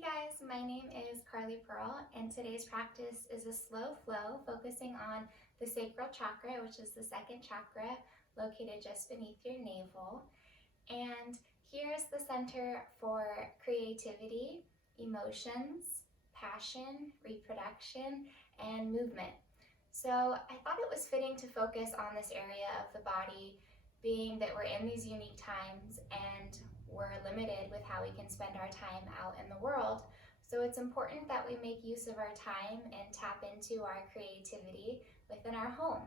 Hey guys, my name is Carly Pearl, and today's practice is a slow flow focusing on the Sacral Chakra, which is the second chakra located just beneath your navel. And here's the center for creativity, emotions, passion, reproduction, and movement. So I thought it was fitting to focus on this area of the body, being that we're in these unique times and we're limited with how we can spend our time out in the world. So it's important that we make use of our time and tap into our creativity within our home.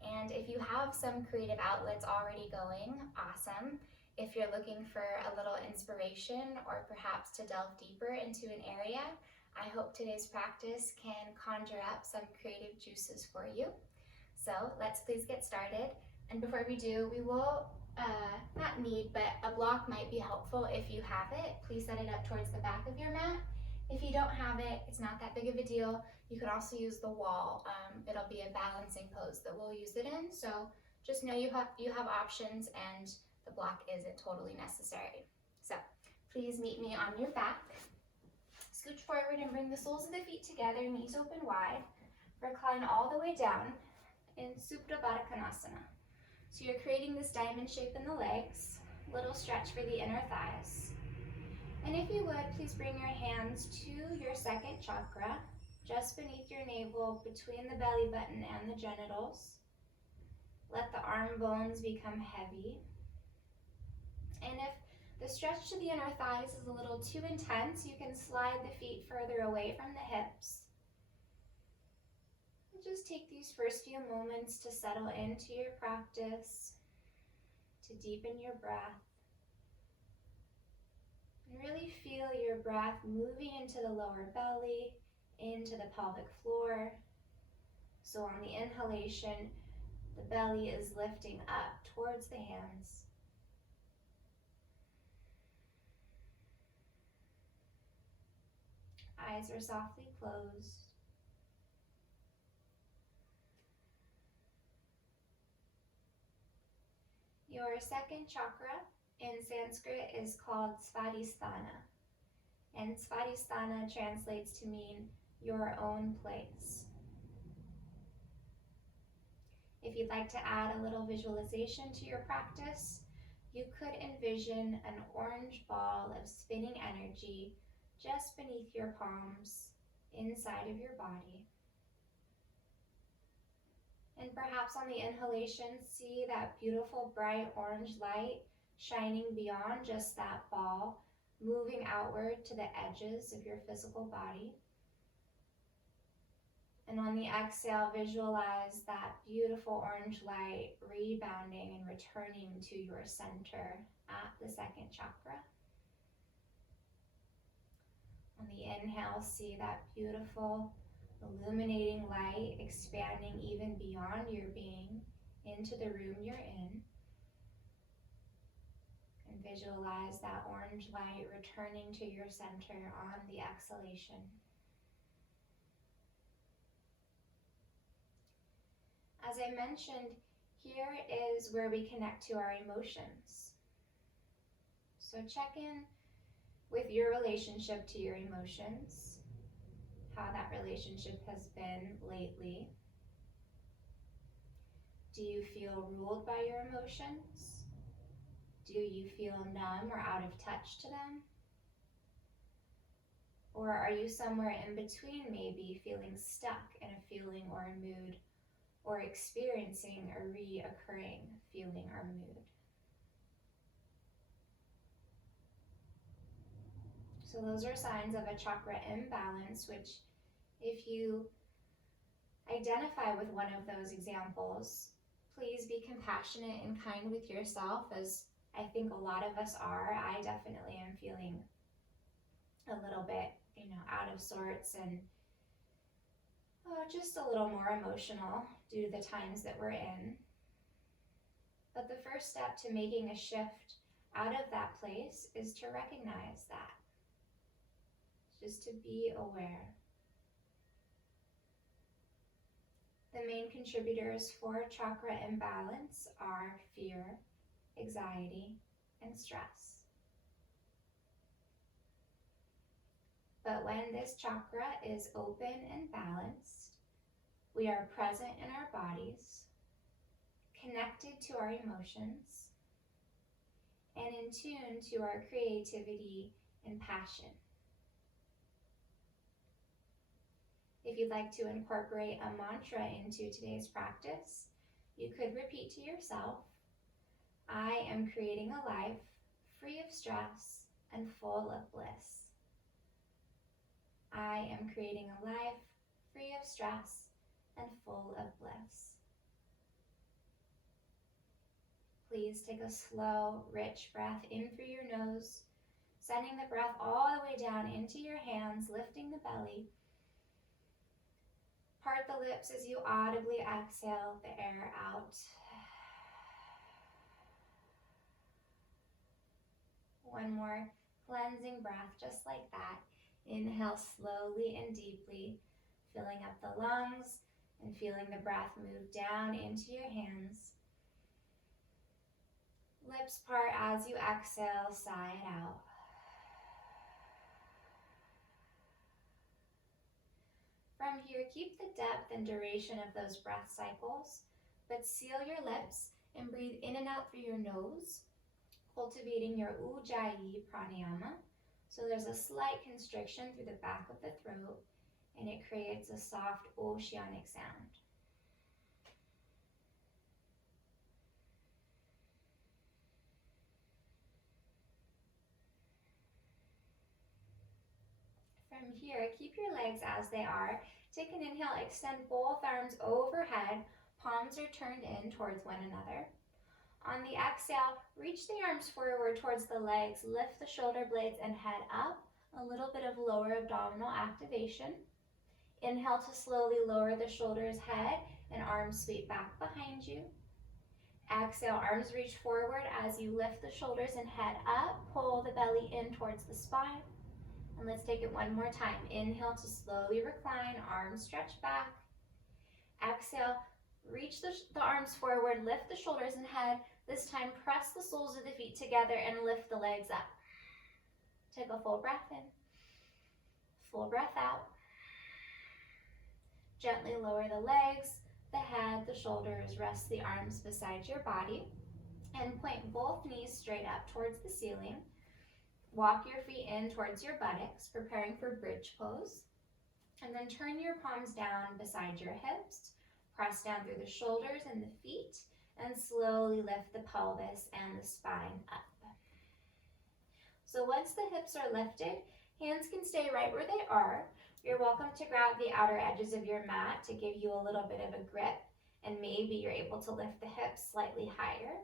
And if you have some creative outlets already going, awesome. If you're looking for a little inspiration or perhaps to delve deeper into an area, I hope today's practice can conjure up some creative juices for you. So let's please get started. And before we do, we will not need, but a block might be helpful if you have it. Please set it up towards the back of your mat. If you don't have it, it's not that big of a deal. You could also use the wall. It'll be a balancing pose that we'll use it in. So just know you have options and the block isn't totally necessary. So please meet me on your back. Scooch forward and bring the soles of the feet together, knees open wide. Recline all the way down in Supta Baddha Konasana. So you're creating this diamond shape in the legs, little stretch for the inner thighs. And if you would, please bring your hands to your second chakra, just beneath your navel, between the belly button and the genitals. Let the arm bones become heavy. And if the stretch to the inner thighs is a little too intense, you can slide the feet further away from the hips. Just take these first few moments to settle into your practice, to deepen your breath, and really feel your breath moving into the lower belly, into the pelvic floor. So on the inhalation, the belly is lifting up towards the hands. Eyes are softly closed. Your second chakra in Sanskrit is called Svadhisthana, and Svadhisthana translates to mean your own place. If you'd like to add a little visualization to your practice, you could envision an orange ball of spinning energy just beneath your palms, inside of your body. And perhaps on the inhalation, see that beautiful bright orange light shining beyond just that ball, moving outward to the edges of your physical body. And on the exhale, visualize that beautiful orange light rebounding and returning to your center at the second chakra. On the inhale, see that beautiful illuminating light expanding even beyond your being into the room you're in. And visualize that orange light returning to your center on the exhalation. As I mentioned, here is where we connect to our emotions. So check in with your relationship to your emotions, how that relationship has been lately. Do you feel ruled by your emotions? Do you feel numb or out of touch to them? Or are you somewhere in between, maybe feeling stuck in a feeling or a mood, or experiencing a reoccurring feeling or mood? So those are signs of a chakra imbalance, which if you identify with one of those examples, please be compassionate and kind with yourself, as I think a lot of us are. I definitely am feeling a little bit, out of sorts and just a little more emotional due to the times that we're in. But the first step to making a shift out of that place is to recognize that. Just to be aware. The main contributors for chakra imbalance are fear, anxiety, and stress. But when this chakra is open and balanced, we are present in our bodies, connected to our emotions, and in tune to our creativity and passion. If you'd like to incorporate a mantra into today's practice, you could repeat to yourself, I am creating a life free of stress and full of bliss. I am creating a life free of stress and full of bliss. Please take a slow, rich breath in through your nose, sending the breath all the way down into your hands, lifting the belly. Part the lips as you audibly exhale the air out. One more cleansing breath just like that. Inhale slowly and deeply, filling up the lungs and feeling the breath move down into your hands. Lips part as you exhale, sigh it out. From here, keep the depth and duration of those breath cycles, but seal your lips and breathe in and out through your nose, cultivating your Ujjayi Pranayama. So there's a slight constriction through the back of the throat, and it creates a soft oceanic sound. From here, keep your legs as they are. Take an inhale, extend both arms overhead, palms are turned in towards one another. On the exhale, reach the arms forward towards the legs, lift the shoulder blades and head up, a little bit of lower abdominal activation. Inhale to slowly lower the shoulders, head, and arms sweep back behind you. Exhale, arms reach forward as you lift the shoulders and head up, pull the belly in towards the spine. And let's take it one more time. Inhale to slowly recline, arms stretch back. Exhale, reach the arms forward, lift the shoulders and head. This time, press the soles of the feet together and lift the legs up. Take a full breath in, full breath out. Gently lower the legs, the head, the shoulders, rest the arms beside your body, and point both knees straight up towards the ceiling. Walk your feet in towards your buttocks, preparing for bridge pose. And then turn your palms down beside your hips. Press down through the shoulders and the feet, and slowly lift the pelvis and the spine up. So once the hips are lifted, hands can stay right where they are. You're welcome to grab the outer edges of your mat to give you a little bit of a grip, and maybe you're able to lift the hips slightly higher.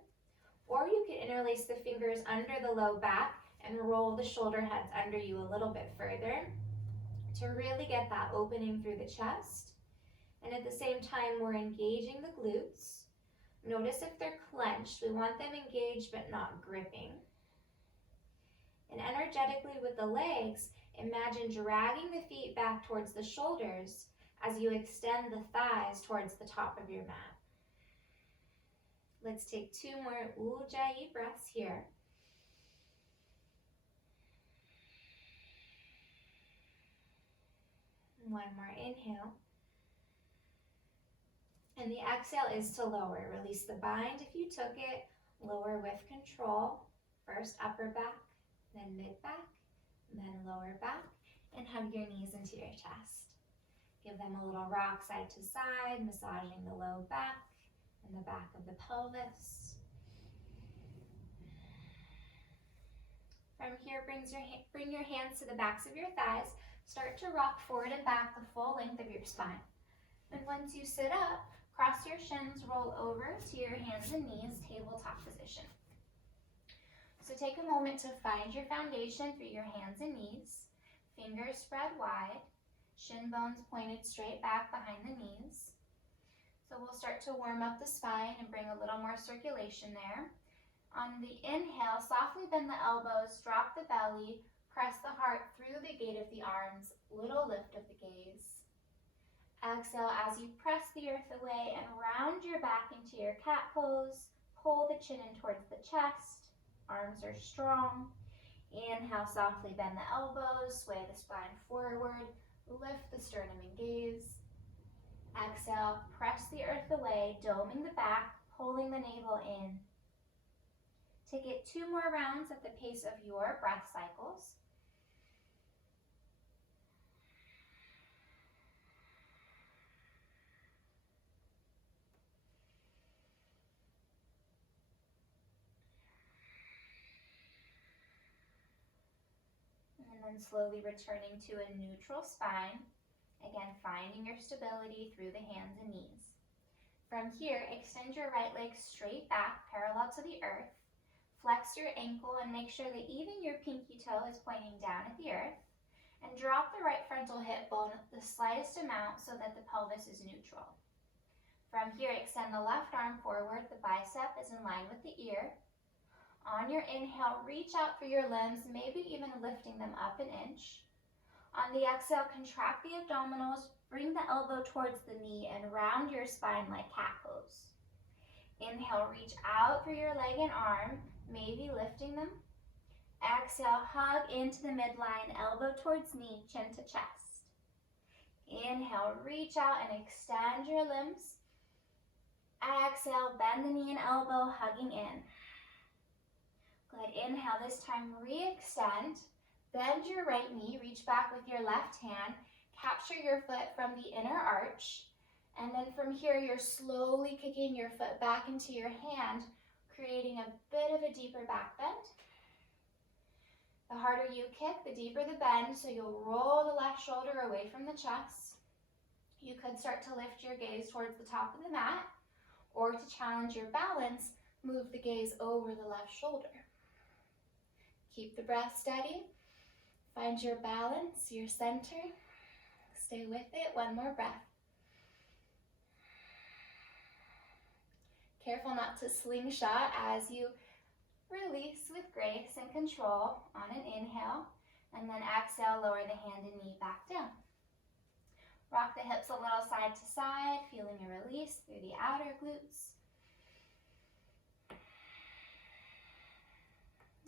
Or you can interlace the fingers under the low back and roll the shoulder heads under you a little bit further to really get that opening through the chest. And at the same time, we're engaging the glutes. Notice if they're clenched. We want them engaged but not gripping. And energetically with the legs, imagine dragging the feet back towards the shoulders as you extend the thighs towards the top of your mat. Let's take 2 more Ujjayi breaths here. One more inhale. And the exhale is to lower. Release the bind if you took it. Lower with control. First upper back, then mid back, then lower back. And hug your knees into your chest. Give them a little rock side to side, massaging the low back and the back of the pelvis. From here, bring your hands to the backs of your thighs. Start to rock forward and back the full length of your spine. And once you sit up, cross your shins, roll over to your hands and knees, tabletop position. So take a moment to find your foundation through your hands and knees. Fingers spread wide, shin bones pointed straight back behind the knees. So we'll start to warm up the spine and bring a little more circulation there. On the inhale, softly bend the elbows, drop the belly, press the heart through the gate of the arms, little lift of the gaze. Exhale as you press the earth away and round your back into your cat pose. Pull the chin in towards the chest. Arms are strong. Inhale, softly bend the elbows, sway the spine forward, lift the sternum and gaze. Exhale, press the earth away, doming the back, pulling the navel in. Take it 2 more rounds at the pace of your breath cycles. And then slowly returning to a neutral spine. Again, finding your stability through the hands and knees. From here, extend your right leg straight back, parallel to the earth. Flex your ankle and make sure that even your pinky toe is pointing down at the earth. And drop the right frontal hip bone the slightest amount so that the pelvis is neutral. From here, extend the left arm forward. The bicep is in line with the ear. On your inhale, reach out for your limbs, maybe even lifting them up an inch. On the exhale, contract the abdominals, bring the elbow towards the knee and round your spine like cat pose. Inhale, reach out for your leg and arm, maybe lifting them. Exhale, hug into the midline, elbow towards knee, chin to chest. Inhale, reach out and extend your limbs. Exhale, bend the knee and elbow, hugging in. Good, inhale, this time re-extend. Bend your right knee, reach back with your left hand, capture your foot from the inner arch, and then from here you're slowly kicking your foot back into your hand, creating a bit of a deeper back bend. The harder you kick, the deeper the bend, so you'll roll the left shoulder away from the chest. You could start to lift your gaze towards the top of the mat, or to challenge your balance, move the gaze over the left shoulder. Keep the breath steady. Find your balance, your center. Stay with it, 1 more breath. Careful not to slingshot as you release with grace and control on an inhale, and then exhale, lower the hand and knee back down. Rock the hips a little side to side, feeling a release through the outer glutes.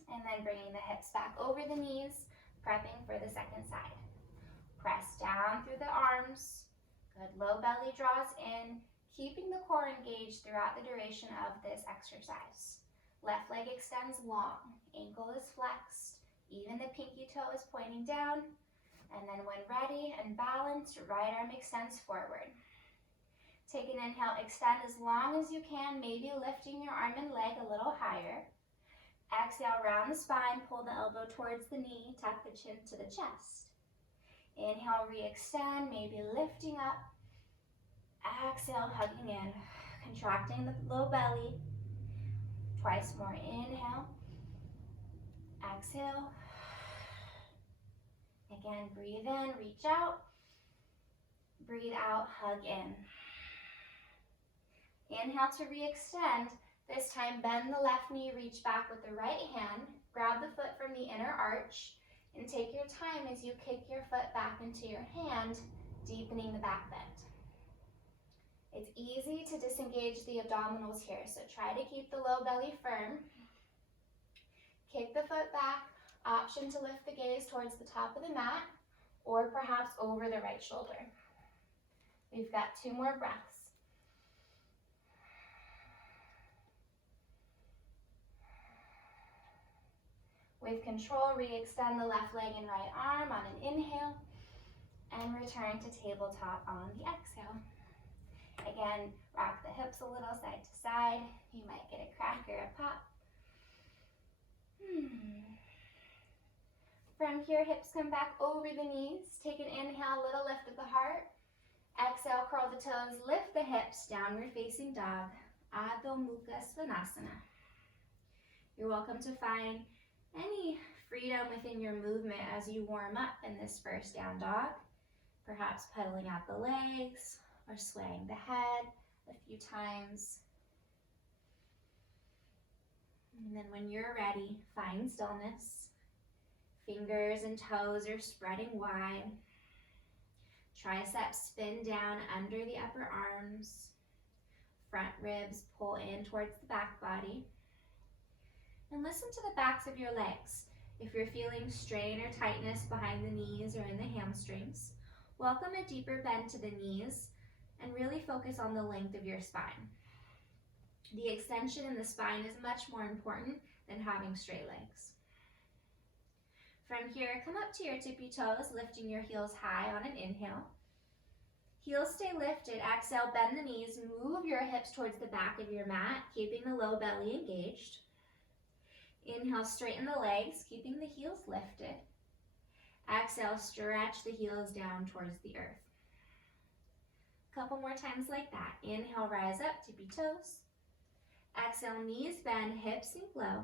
And then bringing the hips back over the knees, prepping for the second side. Press down through the arms. Good, low belly draws in, keeping the core engaged throughout the duration of this exercise. Left leg extends long, ankle is flexed, even the pinky toe is pointing down. And then when ready and balanced, right arm extends forward. Take an inhale, extend as long as you can, maybe lifting your arm and leg a little higher. Exhale, round the spine, pull the elbow towards the knee, tuck the chin to the chest. Inhale, re-extend, maybe lifting up. Exhale, hugging in, contracting the low belly. Twice more, inhale. Exhale. Again, breathe in, reach out. Breathe out, hug in. Inhale to re-extend. This time, bend the left knee, reach back with the right hand, grab the foot from the inner arch, and take your time as you kick your foot back into your hand, deepening the back bend. It's easy to disengage the abdominals here, so try to keep the low belly firm. Kick the foot back, option to lift the gaze towards the top of the mat, or perhaps over the right shoulder. We've got 2 more breaths. With control, re-extend the left leg and right arm on an inhale, and return to tabletop on the exhale. Again, rock the hips a little side to side. You might get a crack or a pop. From here, hips come back over the knees. Take an inhale, little lift of the heart. Exhale, curl the toes, lift the hips, downward facing dog, Adho Mukha Svanasana. You're welcome to find any freedom within your movement as you warm up in this first down dog. Perhaps pedaling out the legs or swaying the head a few times. And then when you're ready, find stillness. Fingers and toes are spreading wide. Triceps spin down under the upper arms. Front ribs pull in towards the back body. And listen to the backs of your legs. If you're feeling strain or tightness behind the knees or in the hamstrings, welcome a deeper bend to the knees and really focus on the length of your spine. The extension in the spine is much more important than having straight legs. From here, come up to your tippy toes, lifting your heels high on an inhale. Heels stay lifted. Exhale, bend the knees, move your hips towards the back of your mat, keeping the low belly engaged. Inhale, straighten the legs, keeping the heels lifted. Exhale, stretch the heels down towards the earth. Couple more times like that. Inhale, rise up, tippy toes. Exhale, knees bend, hips sink low.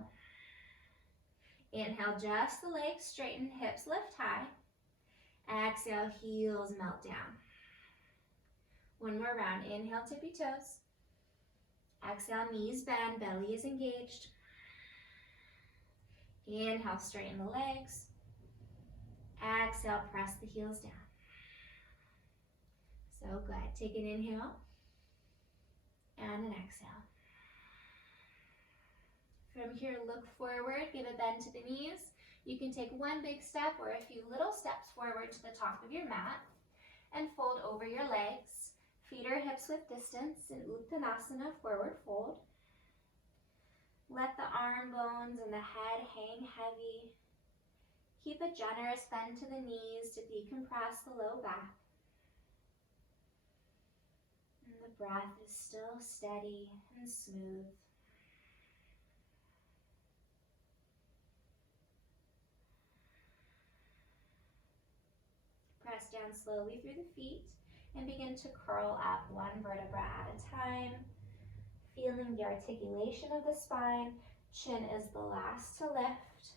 Inhale, just the legs straighten, hips lift high. Exhale, heels melt down. One more round. Inhale, tippy toes. Exhale, knees bend, belly is engaged. Inhale, straighten the legs. Exhale, press the heels down. So good. Take an inhale and an exhale. From here, look forward, give a bend to the knees. You can take one big step or a few little steps forward to the top of your mat and fold over your legs. Feet or hips width distance in Uttanasana, forward fold. Let the arm bones and the head hang heavy. Keep a generous bend to the knees to decompress the low back. And the breath is still steady and smooth. Press down slowly through the feet and begin to curl up one vertebra at a time. Feeling the articulation of the spine. Chin is the last to lift.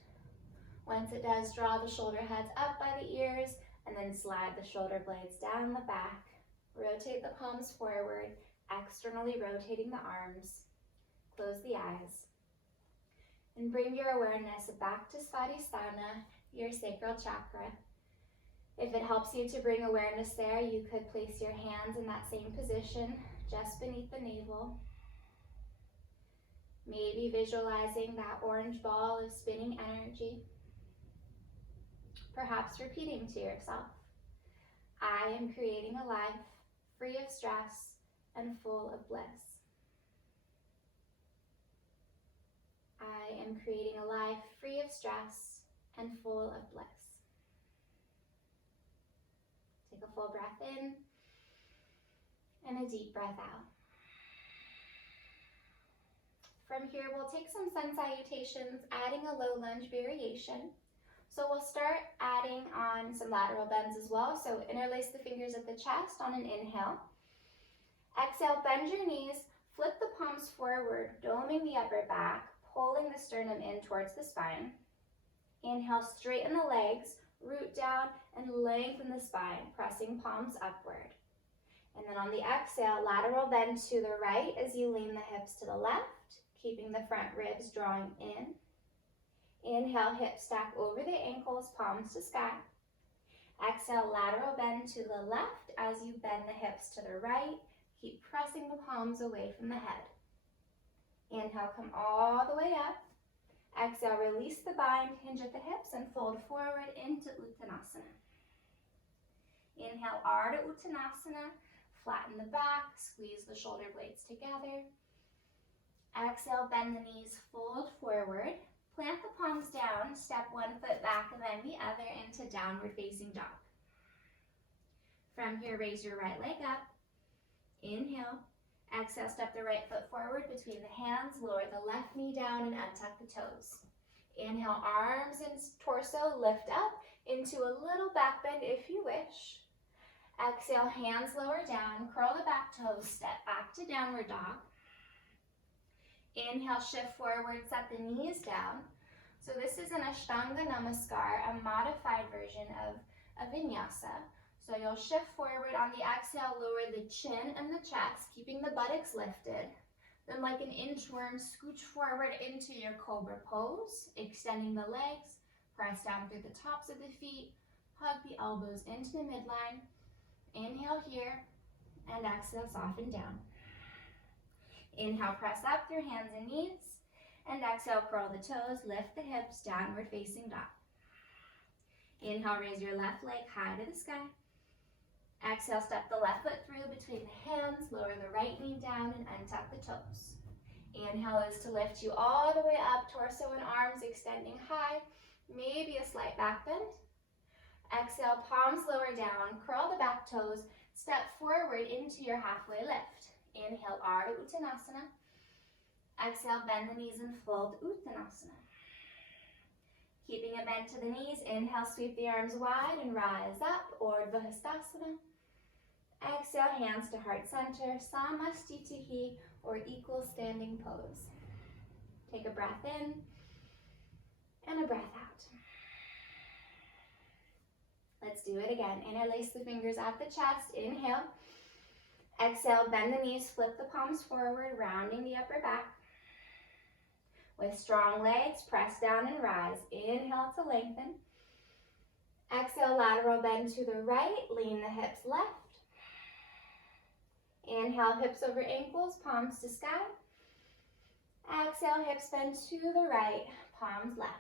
Once it does, draw the shoulder heads up by the ears and then slide the shoulder blades down the back. Rotate the palms forward, externally rotating the arms. Close the eyes. And bring your awareness back to Shavasana, your sacral chakra. If it helps you to bring awareness there, you could place your hands in that same position, just beneath the navel. Maybe visualizing that orange ball of spinning energy. Perhaps repeating to yourself, I am creating a life free of stress and full of bliss. I am creating a life free of stress and full of bliss. Take a full breath in and a deep breath out. From here, we'll take some sun salutations, adding a low lunge variation. So we'll start adding on some lateral bends as well. So interlace the fingers at the chest on an inhale. Exhale, bend your knees, flip the palms forward, doming the upper back, pulling the sternum in towards the spine. Inhale, straighten the legs, root down, and lengthen the spine, pressing palms upward. And then on the exhale, lateral bend to the right as you lean the hips to the left, keeping the front ribs drawing in. Inhale, hip stack over the ankles, palms to sky. Exhale, lateral bend to the left as you bend the hips to the right. Keep pressing the palms away from the head. Inhale, come all the way up. Exhale, release the bind, hinge at the hips, and fold forward into Uttanasana. Inhale, Ardha Uttanasana. Flatten the back, squeeze the shoulder blades together. Exhale, bend the knees, fold forward. Plant the palms down, step one foot back and then the other into downward facing dog. From here, raise your right leg up. Inhale. Exhale, step the right foot forward between the hands, lower the left knee down and untuck the toes. Inhale, arms and torso lift up into a little back bend if you wish. Exhale, hands lower down, curl the back toes, step back to downward dog. Inhale, shift forward, set the knees down. So this is an Ashtanga Namaskar, a modified version of a vinyasa. So you'll shift forward on the exhale, lower the chin and the chest, keeping the buttocks lifted. Then like an inchworm, scooch forward into your cobra pose, extending the legs, press down through the tops of the feet, hug the elbows into the midline. Inhale here, and exhale, soften down. Inhale, press up through hands and knees. And exhale, curl the toes, lift the hips, downward facing dog. Inhale, raise your left leg high to the sky. Exhale, step the left foot through between the hands, lower the right knee down and untuck the toes. Inhale is to lift you all the way up, torso and arms extending high, maybe a slight back bend. Exhale, palms lower down, curl the back toes, step forward into your halfway lift. Inhale, Ardha Uttanasana. Exhale, bend the knees and fold Uttanasana. Keeping a bend to the knees, inhale, sweep the arms wide and rise up, Urdhva Hastasana. Exhale, hands to heart center, Samastitihi, or equal standing pose. Take a breath in and a breath out. Let's do it again. Interlace the fingers at the chest, inhale. Exhale, bend the knees, flip the palms forward, rounding the upper back. With strong legs, press down and rise. Inhale to lengthen. Exhale, lateral bend to the right, lean the hips left. Inhale, hips over ankles, palms to sky. Exhale, hips bend to the right, palms left.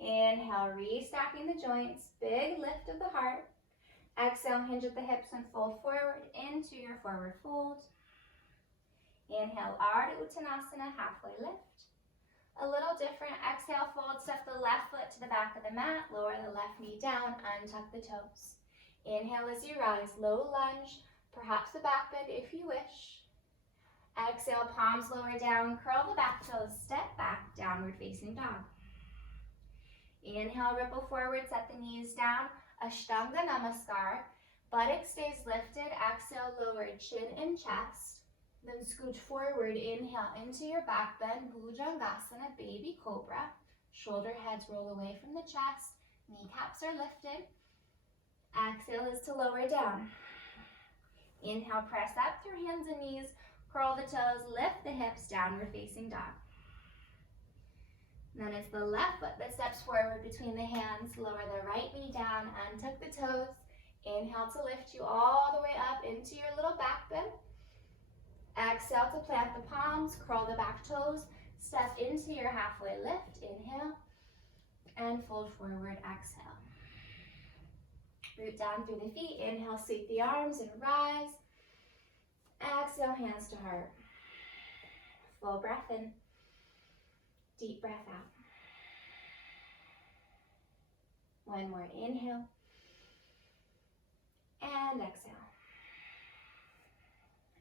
Inhale, restacking the joints, big lift of the heart. Exhale, hinge at the hips and fold forward into your forward fold. Inhale, Ardha Uttanasana, halfway lift. A little different, exhale, fold, step the left foot to the back of the mat, lower the left knee down, untuck the toes. Inhale as you rise, low lunge, perhaps a back bend if you wish. Exhale, palms lower down, curl the back toes, step back, downward facing dog. Inhale, ripple forward, set the knees down, Ashtanga Namaskar. Buttock stays lifted, exhale, lower chin and chest. Then scooch forward, inhale into your back bend, Bhujangasana, baby cobra. Shoulder heads roll away from the chest, kneecaps are lifted. Exhale is to lower down. Inhale, press up through hands and knees, curl the toes, lift the hips, downward facing dog. Then it's the left foot that steps forward between the hands, lower the right knee down, untuck the toes. Inhale to lift you all the way up into your little back bend. Exhale to plant the palms, curl the back toes, step into your halfway lift, inhale, and fold forward, exhale. Root down through the feet, inhale, sweep the arms and rise. Exhale, hands to heart. Full breath in, deep breath out. One more inhale, and exhale.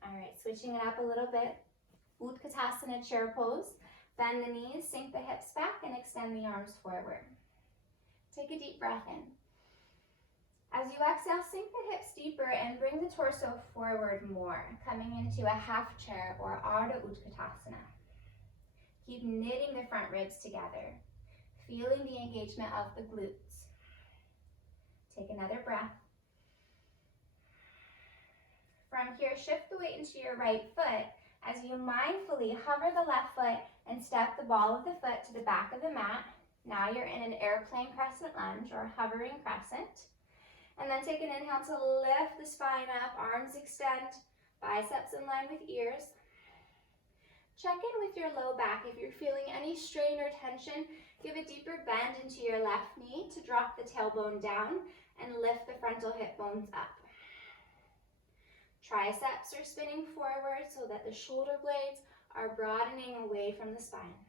All right, switching it up a little bit. Utkatasana, chair pose. Bend the knees, sink the hips back, and extend the arms forward. Take a deep breath in. As you exhale, sink the hips deeper and bring the torso forward more, coming into a half chair or Ardha Utkatasana. Keep knitting the front ribs together, feeling the engagement of the glutes. Take another breath. From here, shift the weight into your right foot as you mindfully hover the left foot and step the ball of the foot to the back of the mat. Now you're in an airplane crescent lunge or hovering crescent. And then take an inhale to lift the spine up, arms extend, biceps in line with ears. Check in with your low back. If you're feeling any strain or tension, give a deeper bend into your left knee to drop the tailbone down and lift the frontal hip bones up. Triceps are spinning forward so that the shoulder blades are broadening away from the spine.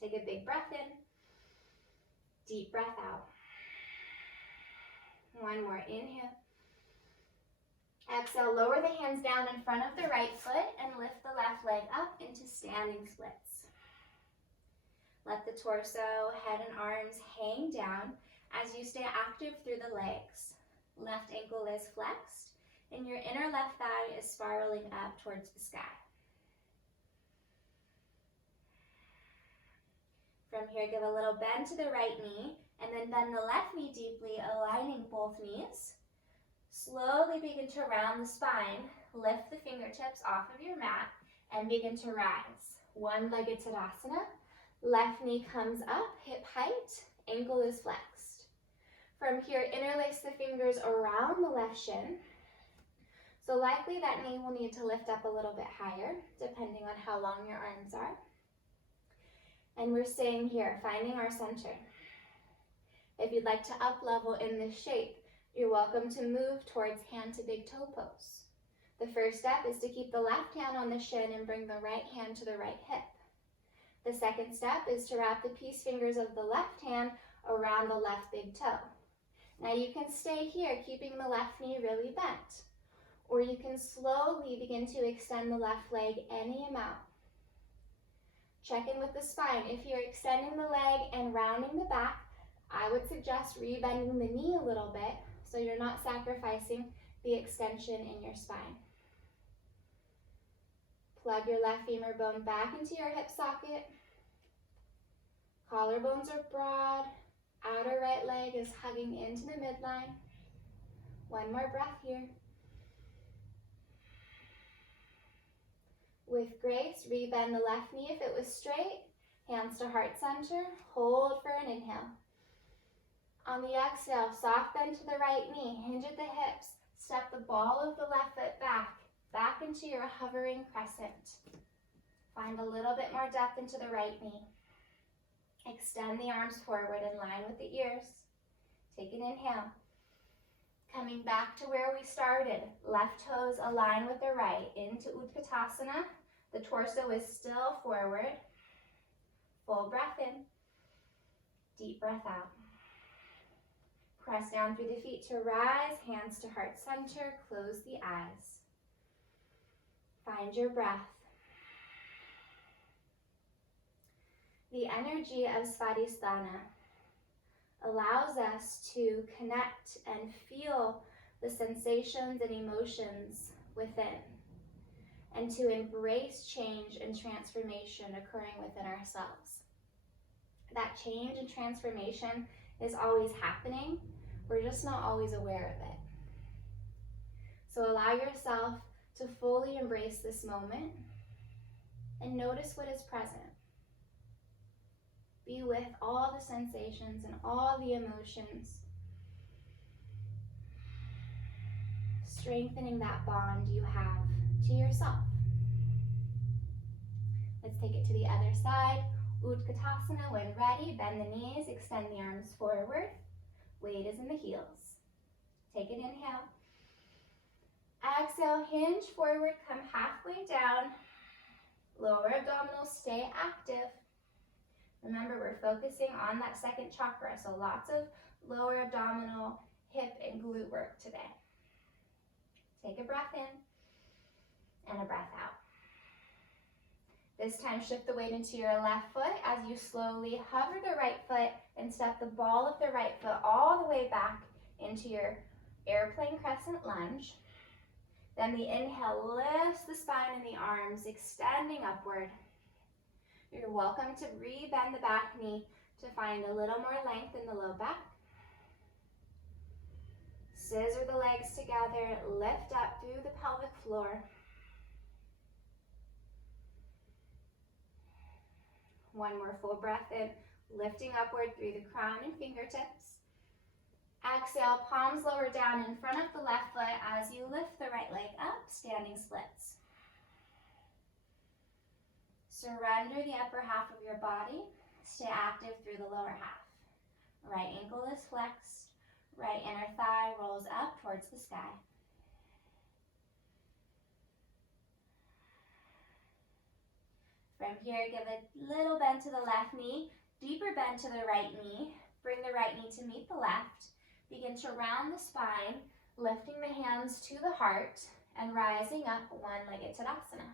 Take a big breath in, deep breath out. One more inhale. Exhale, lower the hands down in front of the right foot and lift the left leg up into standing splits. Let the torso, head, and arms hang down as you stay active through the legs. Left ankle is flexed and your inner left thigh is spiraling up towards the sky. From here, give a little bend to the right knee and then bend the left knee deeply, aligning both knees. Slowly begin to round the spine, lift the fingertips off of your mat, and begin to rise. One-legged Tadasana, left knee comes up, hip height, ankle is flexed. From here, interlace the fingers around the left shin. So likely that knee will need to lift up a little bit higher, depending on how long your arms are. And we're staying here, finding our center. If you'd like to up level in this shape, you're welcome to move towards hand to big toe pose. The first step is to keep the left hand on the shin and bring the right hand to the right hip. The second step is to wrap the peace fingers of the left hand around the left big toe. Now you can stay here, keeping the left knee really bent, or you can slowly begin to extend the left leg any amount. Check in with the spine. If you're extending the leg and rounding the back, I would suggest rebending the knee a little bit so you're not sacrificing the extension in your spine. Plug your left femur bone back into your hip socket. Collarbones are broad. Outer right leg is hugging into the midline. One more breath here. With grace, rebend the left knee if it was straight. Hands to heart center. Hold for an inhale. On the exhale, soft bend to the right knee. Hinge at the hips. Step the ball of the left foot back into your hovering crescent. Find a little bit more depth into the right knee. Extend the arms forward in line with the ears. Take an inhale. Coming back to where we started. Left toes align with the right into Utkatasana. The torso is still forward. Full breath in. Deep breath out. Press down through the feet to rise. Hands to heart center. Close the eyes. Find your breath. The energy of Svadhisthana allows us to connect and feel the sensations and emotions within, and to embrace change and transformation occurring within ourselves. That change and transformation is always happening. We're just not always aware of it. So allow yourself to fully embrace this moment and notice what is present. Be with all the sensations and all the emotions, strengthening that bond you have to yourself. Let's take it to the other side. Utkatasana, when ready, bend the knees, extend the arms forward. Weight is in the heels. Take an inhale. Exhale, hinge forward, come halfway down. Lower abdominals stay active. Remember, we're focusing on that second chakra, so lots of lower abdominal, hip, and glute work today. Take a breath in and a breath out. This time, shift the weight into your left foot as you slowly hover the right foot and step the ball of the right foot all the way back into your airplane crescent lunge. Then the inhale lifts the spine and the arms, extending upward. You're welcome to re-bend the back knee to find a little more length in the low back. Scissor the legs together, lift up through the pelvic floor. One more full breath in, lifting upward through the crown and fingertips. Exhale, palms lower down in front of the left foot as you lift the right leg up, standing splits. Surrender the upper half of your body. Stay active through the lower half. Right ankle is flexed. Right inner thigh rolls up towards the sky. From here, give a little bend to the left knee, deeper bend to the right knee. Bring the right knee to meet the left. Begin to round the spine, lifting the hands to the heart and rising up, one-legged Tadasana.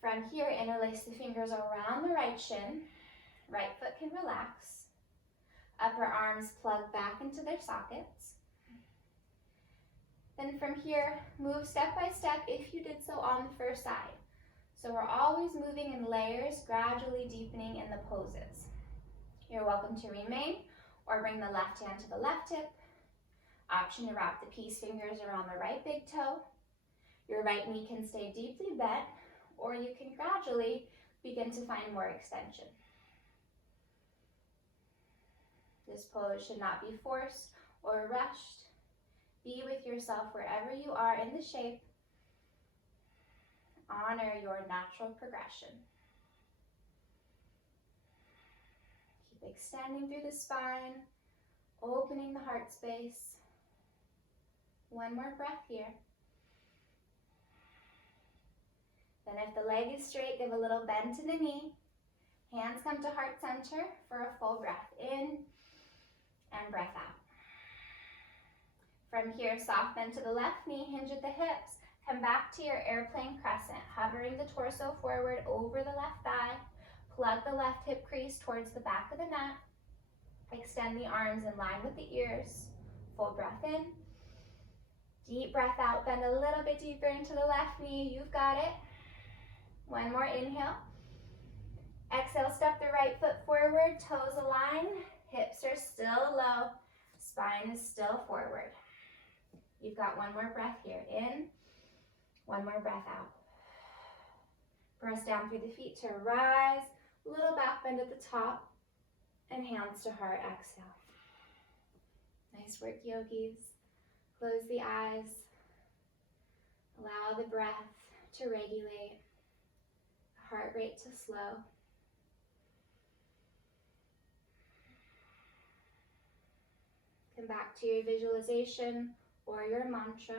From here, interlace the fingers around the right shin. Right foot can relax. Upper arms plug back into their sockets. Then from here, move step by step if you did so on the first side. So we're always moving in layers, gradually deepening in the poses. You're welcome to remain or bring the left hand to the left hip. Option to wrap the peace fingers around the right big toe. Your right knee can stay deeply bent, or you can gradually begin to find more extension. This pose should not be forced or rushed. Be with yourself wherever you are in the shape. Honor your natural progression. Keep extending through the spine, opening the heart space. One more breath here. Then if the leg is straight, give a little bend to the knee. Hands come to heart center for a full breath in and breath out. From here, soft bend to the left knee, hinge at the hips. Come back to your airplane crescent, hovering the torso forward over the left thigh. Plug the left hip crease towards the back of the mat. Extend the arms in line with the ears. Full breath in. Deep breath out, bend a little bit deeper into the left knee. You've got it. One more inhale. Exhale, step the right foot forward, toes align, hips are still low, spine is still forward. You've got one more breath here. In, one more breath out. Press down through the feet to rise, little back bend at the top, and hands to heart, exhale. Nice work, yogis. Close the eyes. Allow the breath to regulate, the heart rate to slow. Come back to your visualization or your mantra.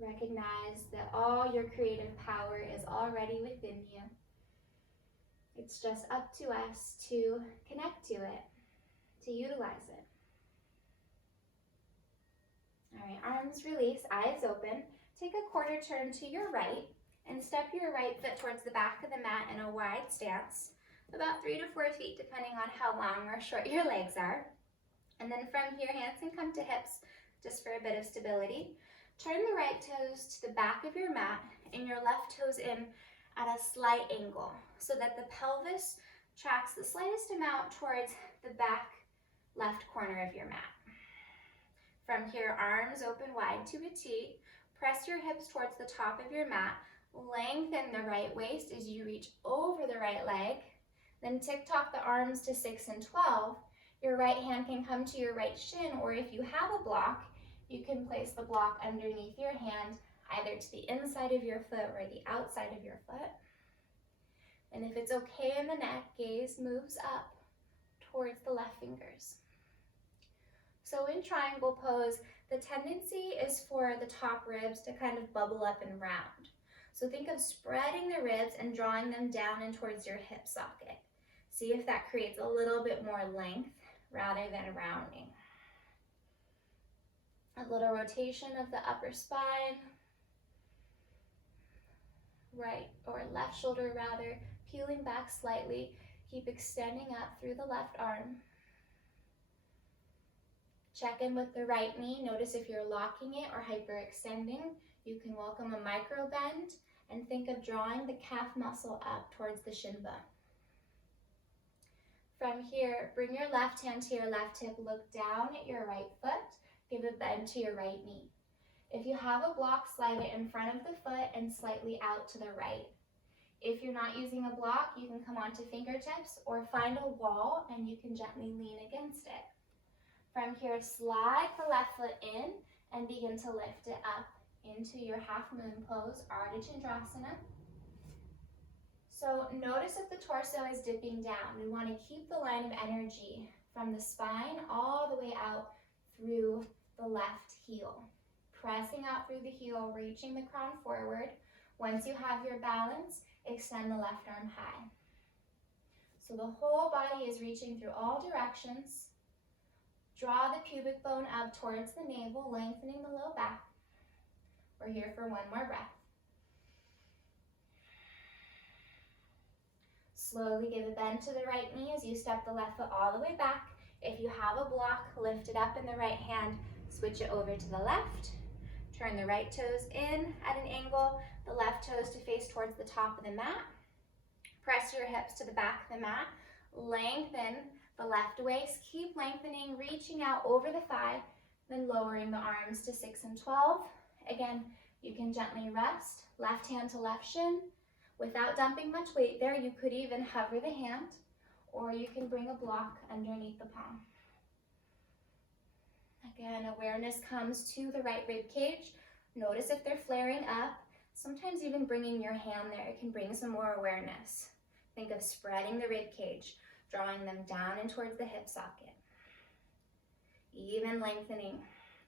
Recognize that all your creative power is already within you. It's just up to us to connect to it, to utilize it. All right, arms release, eyes open. Take a quarter turn to your right and step your right foot towards the back of the mat in a wide stance, about 3 to 4 feet depending on how long or short your legs are. And then from here, hands can come to hips just for a bit of stability. Turn the right toes to the back of your mat and your left toes in at a slight angle so that the pelvis tracks the slightest amount towards the back left corner of your mat. From here, arms open wide to a T. Press your hips towards the top of your mat. Lengthen the right waist as you reach over the right leg. Then tick-tock the arms to 6 and 12. Your right hand can come to your right shin, or if you have a block, you can place the block underneath your hand, either to the inside of your foot or the outside of your foot. And if it's okay in the neck, gaze moves up towards the left fingers. So in triangle pose, the tendency is for the top ribs to kind of bubble up and round. So think of spreading the ribs and drawing them down and towards your hip socket. See if that creates a little bit more length rather than rounding. A little rotation of the upper spine. Right or left shoulder rather, peeling back slightly. Keep extending up through the left arm. Check in with the right knee. Notice if you're locking it or hyperextending. You can welcome a micro bend and think of drawing the calf muscle up towards the shin bone. From here, bring your left hand to your left hip, look down at your right foot, give a bend to your right knee. If you have a block, slide it in front of the foot and slightly out to the right. If you're not using a block, you can come onto fingertips or find a wall and you can gently lean against it. From here, slide the left foot in and begin to lift it up into your half moon pose, Ardha Chandrasana. So notice if the torso is dipping down. We want to keep the line of energy from the spine all the way out through the left heel. Pressing out through the heel, reaching the crown forward. Once you have your balance, extend the left arm high. So the whole body is reaching through all directions. Draw the pubic bone up towards the navel, lengthening the low back. We're here for one more breath. Slowly give a bend to the right knee as you step the left foot all the way back. If you have a block, lift it up in the right hand, switch it over to the left. Turn the right toes in at an angle, the left toes to face towards the top of the mat. Press your hips to the back of the mat. Lengthen the left waist. Keep lengthening, reaching out over the thigh, then lowering the arms to 6 and 12. Again, you can gently rest, left hand to left shin. Without dumping much weight there, you could even hover the hand, or you can bring a block underneath the palm. Again, awareness comes to the right rib cage. Notice if they're flaring up. Sometimes even bringing your hand there can bring some more awareness. Think of spreading the rib cage, drawing them down and towards the hip socket. Even lengthening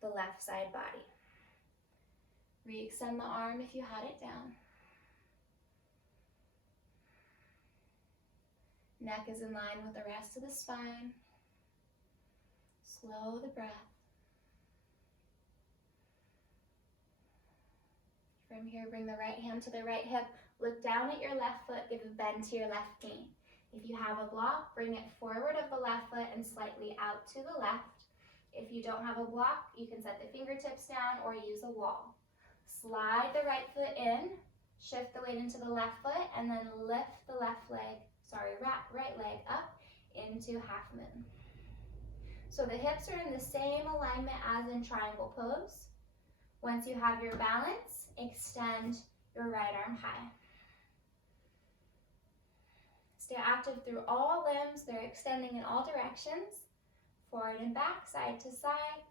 the left side body. Re-extend the arm if you had it down. Neck is in line with the rest of the spine. Slow the breath. From here, bring the right hand to the right hip. Look down at your left foot, give a bend to your left knee. If you have a block, bring it forward of the left foot and slightly out to the left. If you don't have a block, you can set the fingertips down or use a wall. Slide the right foot in, shift the weight into the left foot, and then lift the right leg up into half moon. So the hips are in the same alignment as in triangle pose. Once you have your balance, extend your right arm high. Stay active through all limbs. They're extending in all directions, forward and back, side to side.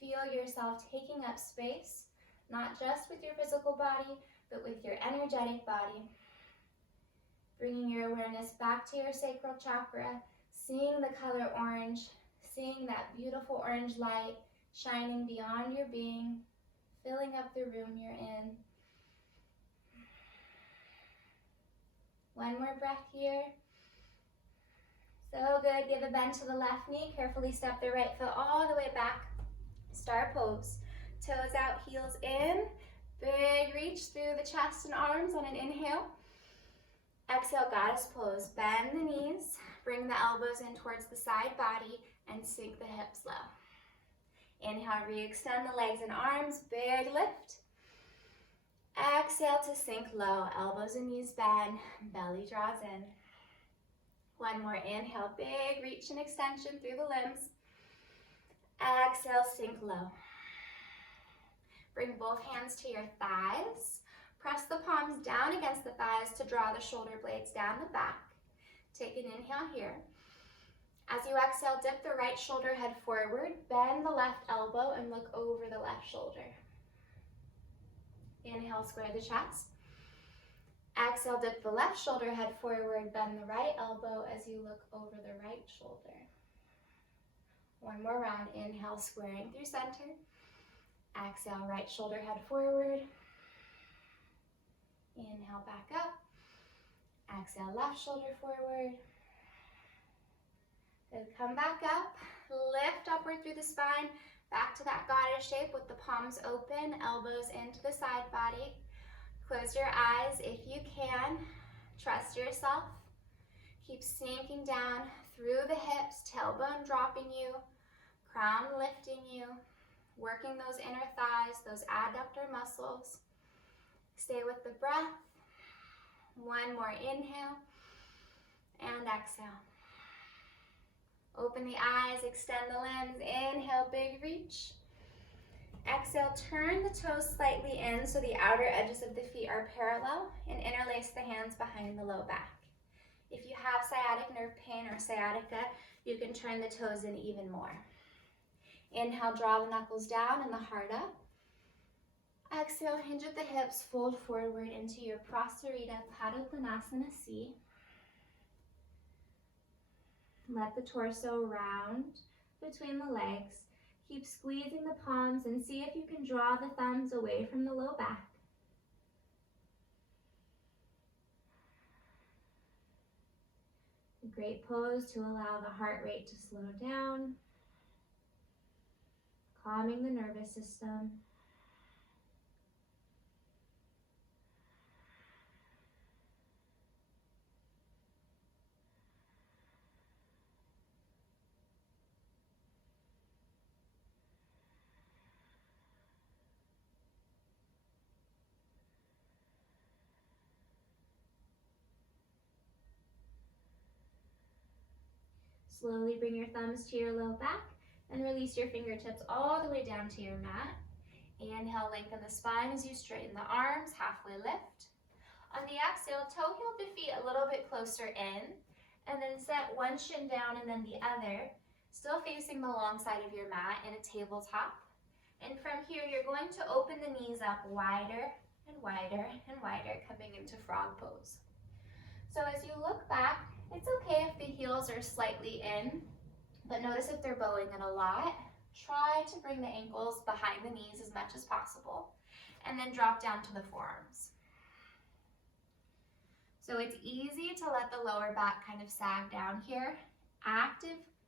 Feel yourself taking up space, not just with your physical body, but with your energetic body. Bringing your awareness back to your sacral chakra, seeing the color orange, seeing that beautiful orange light shining beyond your being, filling up the room you're in. One more breath here. So good. Give a bend to the left knee. Carefully step the right foot all the way back. Star pose. Toes out, heels in. Big reach through the chest and arms on an inhale. Exhale, goddess pose. Bend the knees. Bring the elbows in towards the side body and sink the hips low. Inhale, re-extend the legs and arms. Big lift. Exhale to sink low. Elbows and knees bend. Belly draws in. One more inhale. Big reach and extension through the limbs. Exhale, sink low. Bring both hands to your thighs. Press the palms down against the thighs to draw the shoulder blades down the back. Take an inhale here. As you exhale, dip the right shoulder head forward, bend the left elbow, and look over the left shoulder. Inhale, square the chest. Exhale, dip the left shoulder head forward, bend the right elbow as you look over the right shoulder. One more round. Inhale, squaring through center. Exhale, right shoulder head forward. Inhale, back up. Exhale, left shoulder forward. Good. Come back up. Lift upward through the spine. Back to that goddess shape with the palms open, elbows into the side body. Close your eyes if you can. Trust yourself. Keep sinking down through the hips, tailbone dropping you, crown lifting you, working those inner thighs, those adductor muscles. Stay with the breath. One more inhale and exhale. Open the eyes, extend the limbs. Inhale, big reach. Exhale, turn the toes slightly in so the outer edges of the feet are parallel, and interlace the hands behind the low back. If you have sciatic nerve pain or sciatica, you can turn the toes in even more. Inhale, draw the knuckles down and the heart up. Exhale, hinge at the hips, fold forward into your Prasarita Padottanasana C. Let the torso round between the legs. Keep squeezing the palms and see if you can draw the thumbs away from the low back. A great pose to allow the heart rate to slow down, calming the nervous system. Slowly bring your thumbs to your low back and release your fingertips all the way down to your mat. Inhale, lengthen the spine as you straighten the arms, halfway lift. On the exhale, toe heel the feet a little bit closer in, and then set one shin down and then the other. Still facing the long side of your mat in a tabletop. And from here, you're going to open the knees up wider and wider and wider, coming into frog pose. So as you look back, it's okay if the heels are slightly in, but notice if they're bowing in a lot. Try to bring the ankles behind the knees as much as possible, and then drop down to the forearms. So it's easy to let the lower back kind of sag down here.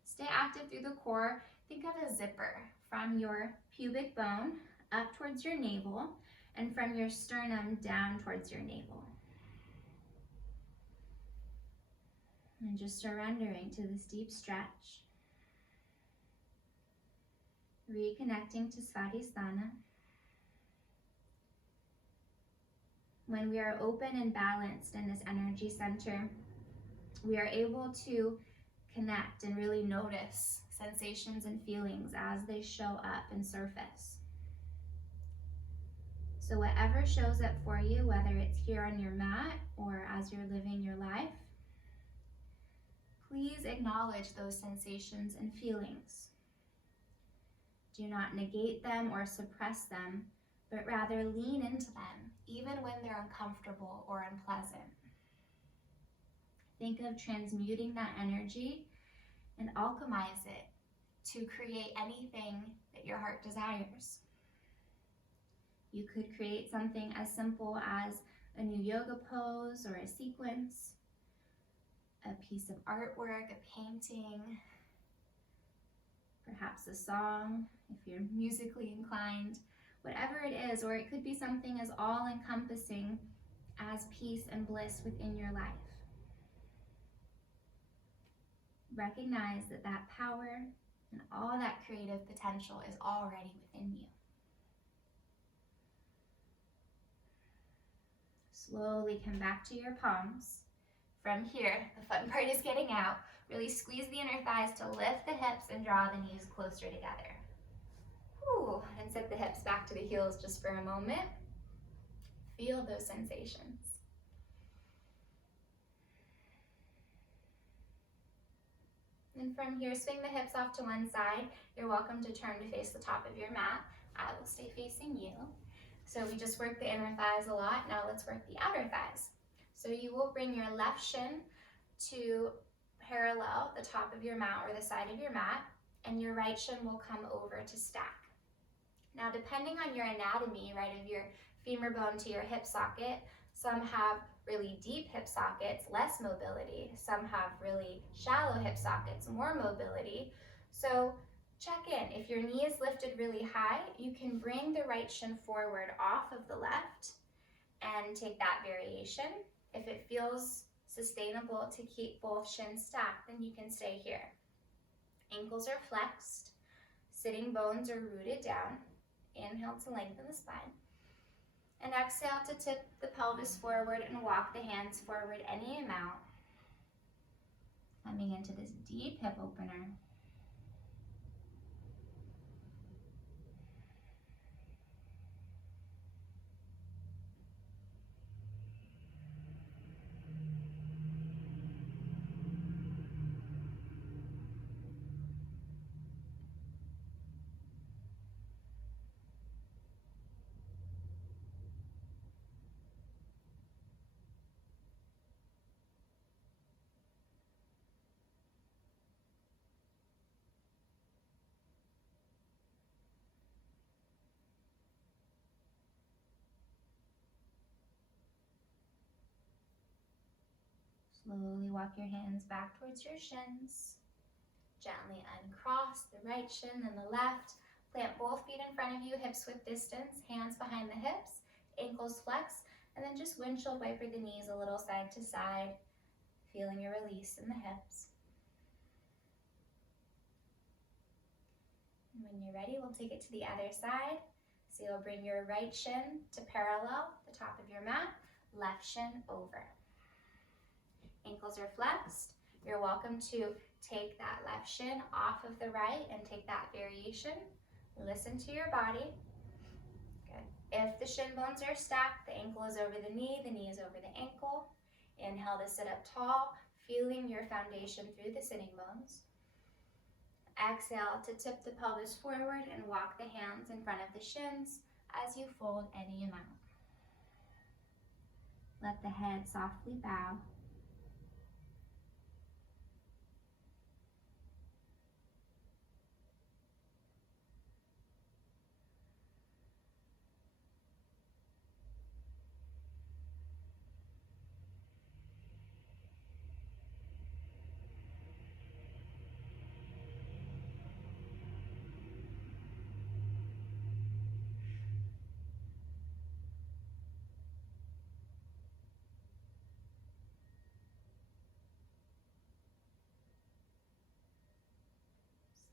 Stay active through the core. Think of a zipper from your pubic bone up towards your navel, and from your sternum down towards your navel. And just surrendering to this deep stretch. Reconnecting to Shavasana. When we are open and balanced in this energy center, we are able to connect and really notice sensations and feelings as they show up and surface. So whatever shows up for you, whether it's here on your mat or as you're living your life, please acknowledge those sensations and feelings. Do not negate them or suppress them, but rather lean into them, even when they're uncomfortable or unpleasant. Think of transmuting that energy and alchemize it to create anything that your heart desires. You could create something as simple as a new yoga pose or a sequence, a piece of artwork, a painting, perhaps a song, if you're musically inclined, whatever it is, or it could be something as all-encompassing as peace and bliss within your life. Recognize that that power and all that creative potential is already within you. Slowly come back to your palms. From here, the fun part is getting out. Really squeeze the inner thighs to lift the hips and draw the knees closer together. Whew, and set the hips back to the heels just for a moment. Feel those sensations. And from here, swing the hips off to one side. You're welcome to turn to face the top of your mat. I will stay facing you. So we just worked the inner thighs a lot. Now let's work the outer thighs. So you will bring your left shin to parallel the top of your mat or the side of your mat, and your right shin will come over to stack. Now, depending on your anatomy, right, of your femur bone to your hip socket, some have really deep hip sockets, less mobility. Some have really shallow hip sockets, more mobility. So check in. If your knee is lifted really high, you can bring the right shin forward off of the left and take that variation. If it feels sustainable to keep both shins stacked, then you can stay here. Ankles are flexed. Sitting bones are rooted down. Inhale to lengthen the spine. And exhale to tip the pelvis forward and walk the hands forward any amount. Coming into this deep hip opener. Slowly walk your hands back towards your shins. Gently uncross the right shin and the left. Plant both feet in front of you, hips width distance, hands behind the hips, ankles flex, and then just windshield wiper the knees a little side to side, feeling a release in the hips. And when you're ready, we'll take it to the other side. So you'll bring your right shin to parallel the top of your mat, left shin over. Ankles are flexed. You're welcome to take that left shin off of the right and take that variation. Listen to your body. Good. If the shin bones are stacked, the ankle is over the knee is over the ankle. Inhale to sit up tall, feeling your foundation through the sitting bones. Exhale to tip the pelvis forward and walk the hands in front of the shins as you fold any amount. Let the head softly bow.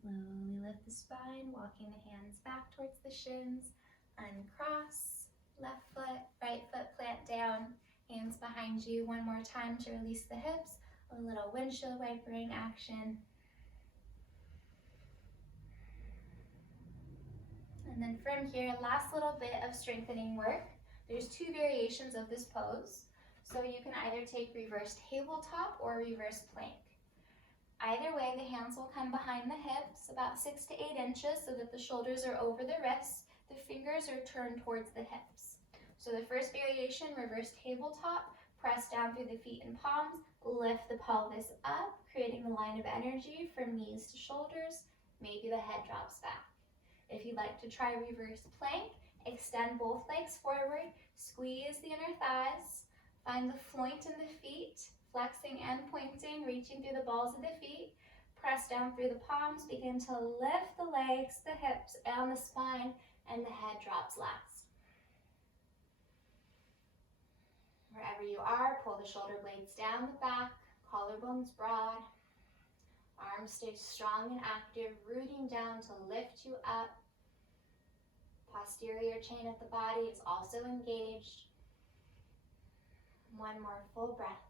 Slowly lift the spine, walking the hands back towards the shins. Uncross, left foot, right foot plant down, hands behind you. One more time to release the hips. A little windshield wipering action. And then from here, last little bit of strengthening work. There's two variations of this pose. So you can either take reverse tabletop or reverse plank. Either way, the hands will come behind the hips about 6 to 8 inches so that the shoulders are over the wrists. The fingers are turned towards the hips. So the first variation, reverse tabletop, press down through the feet and palms, lift the pelvis up, creating a line of energy from knees to shoulders. Maybe the head drops back. If you'd like to try reverse plank, extend both legs forward, squeeze the inner thighs, find the floint in the feet, flexing and pointing, reaching through the balls of the feet. Press down through the palms, begin to lift the legs, the hips, and the spine, and the head drops last. Wherever you are, pull the shoulder blades down the back, collarbones broad. Arms stay strong and active, rooting down to lift you up. Posterior chain of the body is also engaged. One more full breath.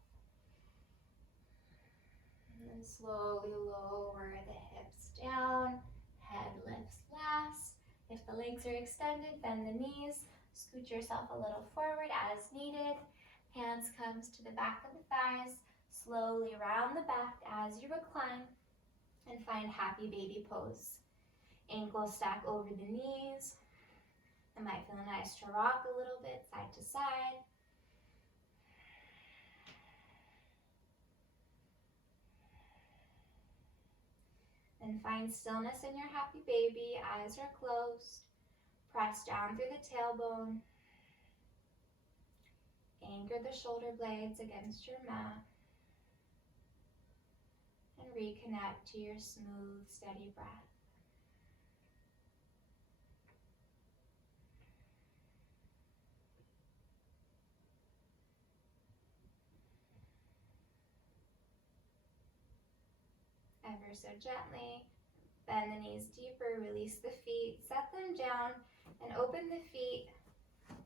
And then slowly lower the hips down, head lifts last. If the legs are extended, bend the knees, scoot yourself a little forward as needed. Hands comes to the back of the thighs, slowly round the back as you recline and find happy baby pose. Ankles stack over the knees. It might feel nice to rock a little bit side to side. And find stillness in your happy baby. Eyes are closed. Press down through the tailbone. Anchor the shoulder blades against your mat. And reconnect to your smooth, steady breath. Ever so gently, bend the knees deeper, release the feet, set them down, and open the feet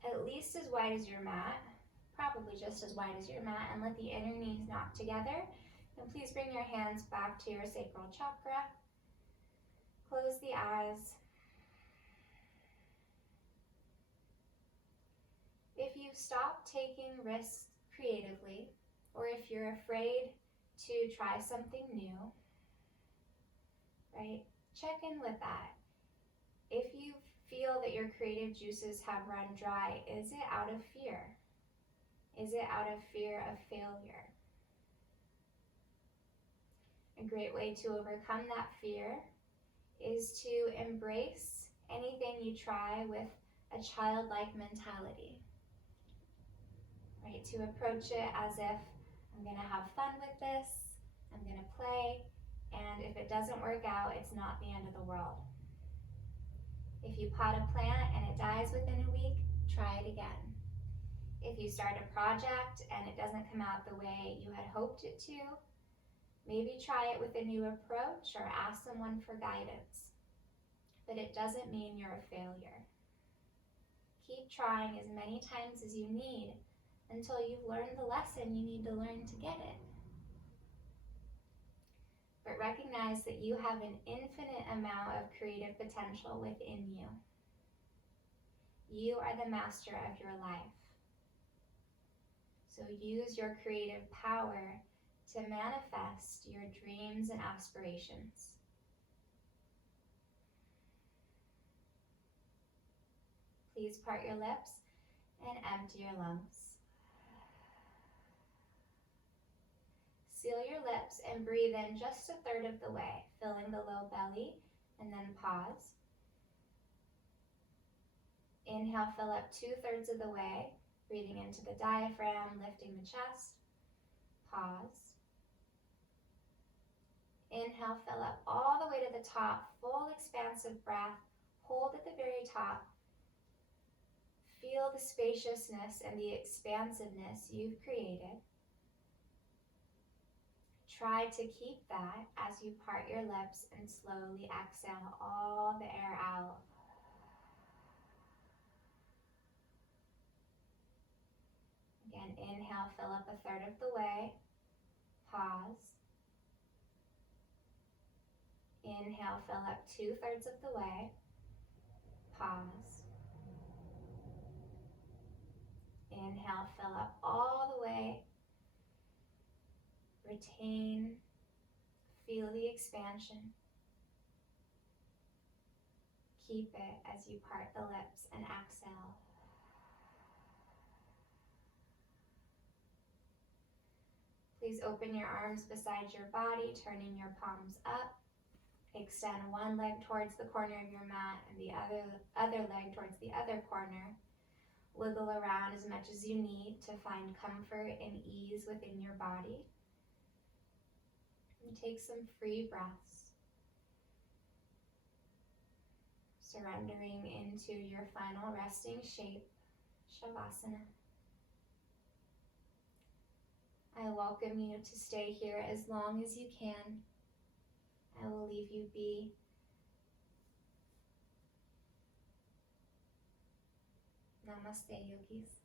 at least as wide as your mat, probably just as wide as your mat, and let the inner knees knock together. And please bring your hands back to your sacral chakra. Close the eyes. If you've stopped taking risks creatively, or if you're afraid to try something new, right? Check in with that. If you feel that your creative juices have run dry, is it out of fear? Is it out of fear of failure? A great way to overcome that fear is to embrace anything you try with a childlike mentality, right? To approach it as if I'm gonna have fun with this, I'm gonna play, and if it doesn't work out, it's not the end of the world. If you pot a plant and it dies within a week, try it again. If you start a project and it doesn't come out the way you had hoped it to, maybe try it with a new approach or ask someone for guidance. But it doesn't mean you're a failure. Keep trying as many times as you need until you've learned the lesson you need to learn to get it. But recognize that you have an infinite amount of creative potential within you. You are the master of your life. So use your creative power to manifest your dreams and aspirations. Please part your lips and empty your lungs. Seal your lips and breathe in just a third of the way, filling the low belly, and then pause. Inhale, fill up 2/3 of the way, breathing into the diaphragm, lifting the chest. Pause. Inhale, fill up all the way to the top, full expansive breath. Hold at the very top. Feel the spaciousness and the expansiveness you've created. Try to keep that as you part your lips and slowly exhale all the air out. Again, inhale, fill up a third of the way. Pause. Inhale, fill up 2/3 of the way. Pause. Inhale, fill up all the way. Retain, feel the expansion. Keep it as you part the lips and exhale. Please open your arms beside your body, turning your palms up. Extend one leg towards the corner of your mat and the other leg towards the other corner. Wiggle around as much as you need to find comfort and ease within your body. And take some free breaths, surrendering into your final resting shape, Shavasana. I welcome you to stay here as long as you can. I will leave you be. Namaste, yogis.